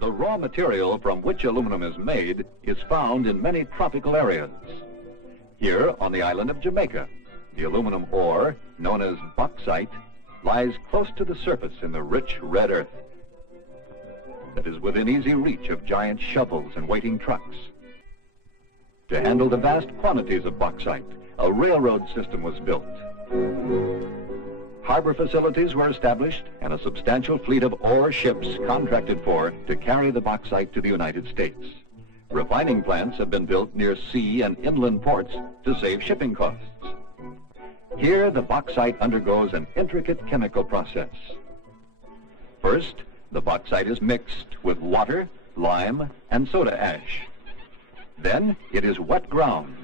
The raw material from which aluminum is made is found in many tropical areas. Here on the island of Jamaica, the aluminum ore, known as bauxite, lies close to the surface in the rich red earth that is within easy reach of giant shovels and waiting trucks. To handle the vast quantities of bauxite, a railroad system was built. Harbor facilities were established and a substantial fleet of ore ships contracted for to carry the bauxite to the United States. Refining plants have been built near sea and inland ports to save shipping costs. Here, the bauxite undergoes an intricate chemical process. First, the bauxite is mixed with water, lime, and soda ash. Then, it is wet ground,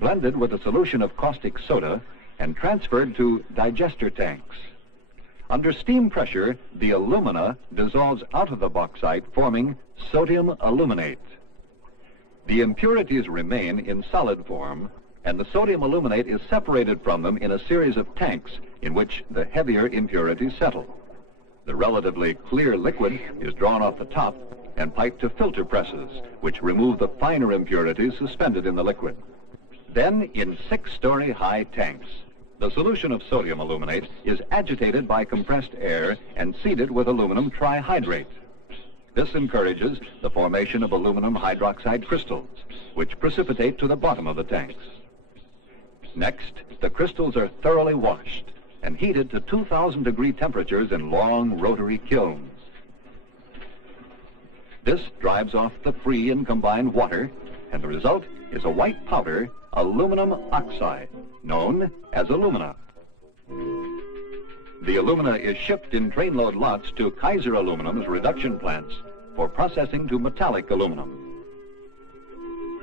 blended with a solution of caustic soda, and transferred to digester tanks. Under steam pressure, the alumina dissolves out of the bauxite, forming sodium aluminate. The impurities remain in solid form, and the sodium aluminate is separated from them in a series of tanks in which the heavier impurities settle. The relatively clear liquid is drawn off the top and piped to filter presses, which remove the finer impurities suspended in the liquid. Then, in 6-story high tanks, the solution of sodium aluminate is agitated by compressed air and seeded with aluminum trihydrate. This encourages the formation of aluminum hydroxide crystals, which precipitate to the bottom of the tanks. Next, the crystals are thoroughly washed and heated to 2,000-degree temperatures in long rotary kilns. This drives off the free and combined water, and the result is a white powder, aluminum oxide, known as alumina. The alumina is shipped in trainload lots to Kaiser Aluminum's reduction plants for processing to metallic aluminum.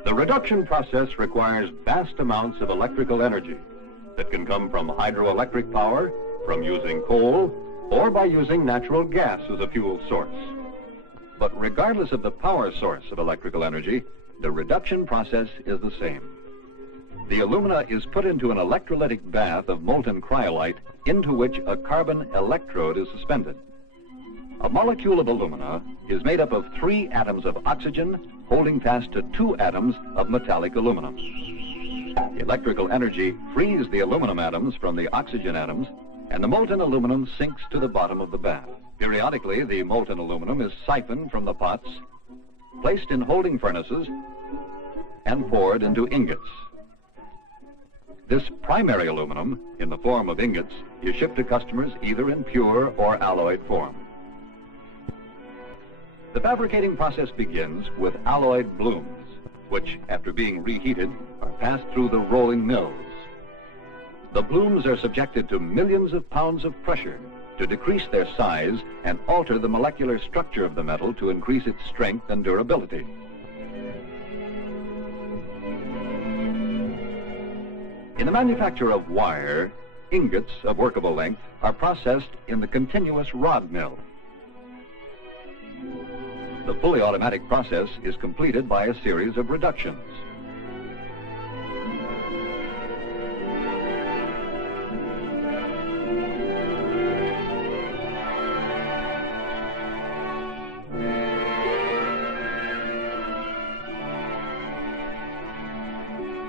The reduction process requires vast amounts of electrical energy that can come from hydroelectric power, from using coal, or by using natural gas as a fuel source. But regardless of the power source of electrical energy, the reduction process is the same. The alumina is put into an electrolytic bath of molten cryolite into which a carbon electrode is suspended. A molecule of alumina is made up of 3 atoms of oxygen holding fast to 2 atoms of metallic aluminum. Electrical energy frees the aluminum atoms from the oxygen atoms, and the molten aluminum sinks to the bottom of the bath. Periodically, the molten aluminum is siphoned from the pots, placed in holding furnaces, and poured into ingots. This primary aluminum, in the form of ingots, is shipped to customers either in pure or alloyed form. The fabricating process begins with alloyed blooms, which, after being reheated, are passed through the rolling mills. The blooms are subjected to millions of pounds of pressure to decrease their size and alter the molecular structure of the metal to increase its strength and durability. In the manufacture of wire, ingots of workable length are processed in the continuous rod mill. The fully automatic process is completed by a series of reductions.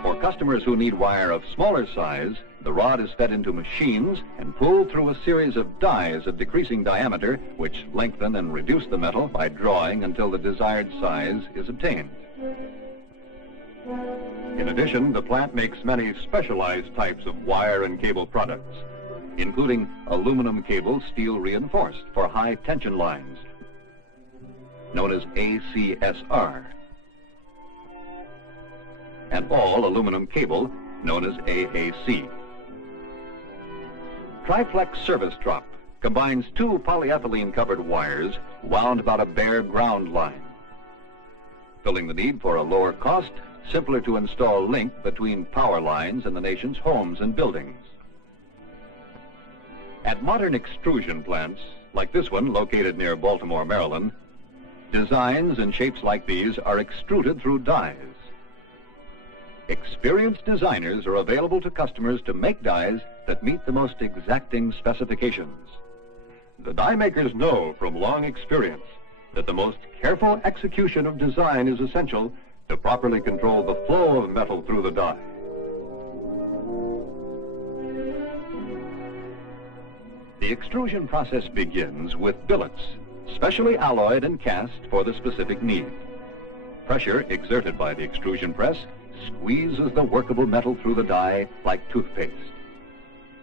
For customers who need wire of smaller size, the rod is fed into machines and pulled through a series of dies of decreasing diameter, which lengthen and reduce the metal by drawing until the desired size is obtained. In addition, the plant makes many specialized types of wire and cable products, including aluminum cable steel reinforced for high tension lines, known as ACSR, and all aluminum cable, known as AAC. Triplex service drop combines 2 polyethylene-covered wires wound about a bare ground line, filling the need for a lower cost, simpler to install link between power lines in the nation's homes and buildings. At modern extrusion plants, like this one located near Baltimore, Maryland, designs and shapes like these are extruded through dies. Experienced designers are available to customers to make dies that meet the most exacting specifications. The die makers know from long experience that the most careful execution of design is essential to properly control the flow of metal through the die. The extrusion process begins with billets, specially alloyed and cast for the specific need. Pressure exerted by the extrusion press squeezes the workable metal through the die like toothpaste.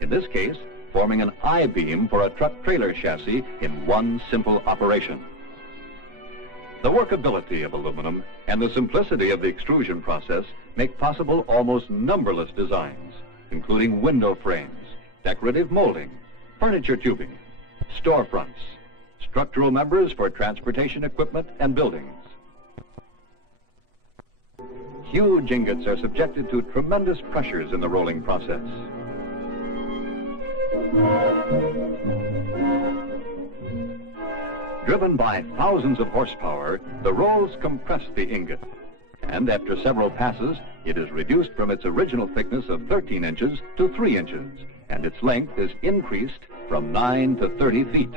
In this case, forming an I-beam for a truck trailer chassis in one simple operation. The workability of aluminum and the simplicity of the extrusion process make possible almost numberless designs, including window frames, decorative molding, furniture tubing, storefronts, structural members for transportation equipment and buildings. Huge ingots are subjected to tremendous pressures in the rolling process. Driven by thousands of horsepower, the rolls compress the ingot, and after several passes, it is reduced from its original thickness of 13 inches to 3 inches, and its length is increased from 9 to 30 feet.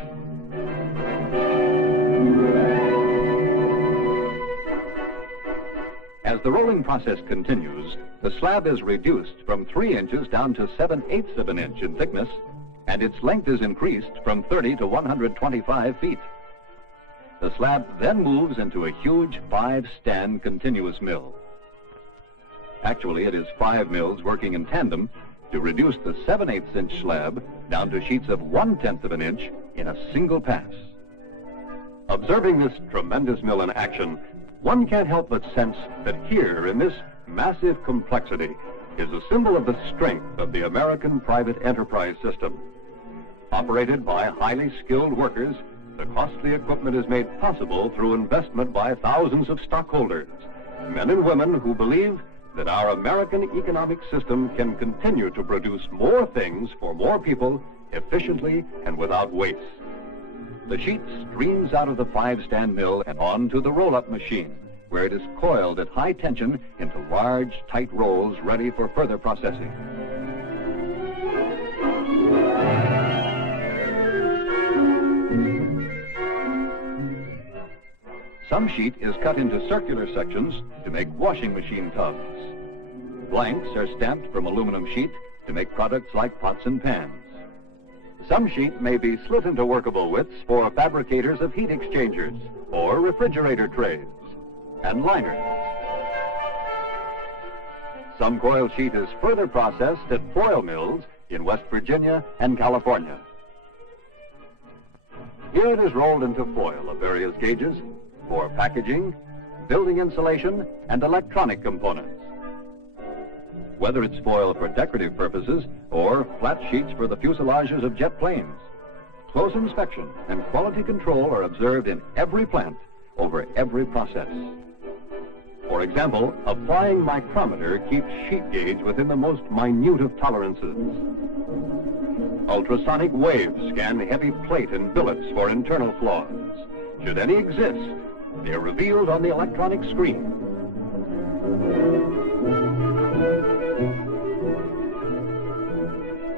As the rolling process continues, the slab is reduced from 3 inches down to 7/8 of an inch in thickness, and its length is increased from 30 to 125 feet. The slab then moves into a huge 5-stand continuous mill. Actually, it is 5 mills working in tandem to reduce the 7/8 inch slab down to sheets of 1/10 of an inch in a single pass. Observing this tremendous mill in action, one can't help but sense that here in this massive complexity is a symbol of the strength of the American private enterprise system. Operated by highly skilled workers, the costly equipment is made possible through investment by thousands of stockholders, men and women who believe that our American economic system can continue to produce more things for more people efficiently and without waste. The sheet streams out of the 5-stand mill and onto the roll-up machine, where it is coiled at high tension into large, tight rolls ready for further processing. Some sheet is cut into circular sections to make washing machine tubs. Blanks are stamped from aluminum sheet to make products like pots and pans. Some sheet may be slit into workable widths for fabricators of heat exchangers or refrigerator trays and liners. Some coil sheet is further processed at foil mills in West Virginia and California. Here it is rolled into foil of various gauges for packaging, building insulation, and electronic components. Whether it's foil for decorative purposes or flat sheets for the fuselages of jet planes, close inspection and quality control are observed in every plant over every process. For example, a flying micrometer keeps sheet gauge within the most minute of tolerances. Ultrasonic waves scan heavy plate and billets for internal flaws. Should any exist, they are revealed on the electronic screen.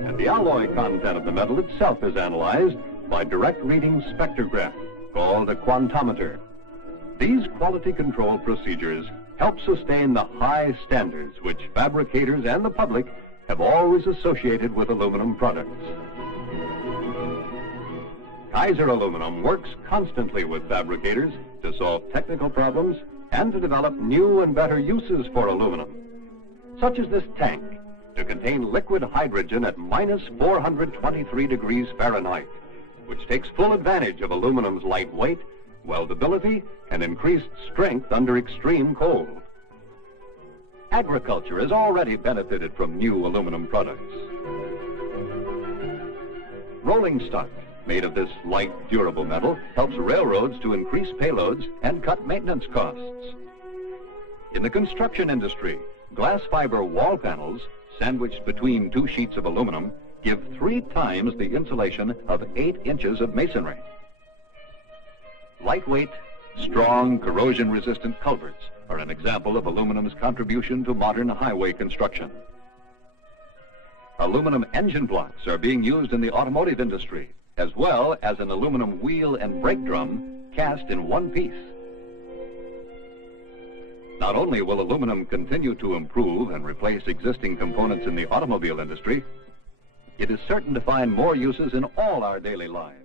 And the alloy content of the metal itself is analyzed by direct reading spectrograph, called a quantometer. These quality control procedures help sustain the high standards which fabricators and the public have always associated with aluminum products. Kaiser Aluminum works constantly with fabricators to solve technical problems and to develop new and better uses for aluminum, such as this tank to contain liquid hydrogen at minus 423 degrees Fahrenheit, which takes full advantage of aluminum's light weight, weldability, and increased strength under extreme cold. Agriculture has already benefited from new aluminum products. Rolling stock made of this light, durable metal helps railroads to increase payloads and cut maintenance costs. In the construction industry, glass fiber wall panels sandwiched between 2 sheets of aluminum give 3 times the insulation of 8 inches of masonry. Lightweight, strong, corrosion-resistant culverts are an example of aluminum's contribution to modern highway construction. Aluminum engine blocks are being used in the automotive industry as well as an aluminum wheel and brake drum cast in one piece. Not only will aluminum continue to improve and replace existing components in the automobile industry, it is certain to find more uses in all our daily lives.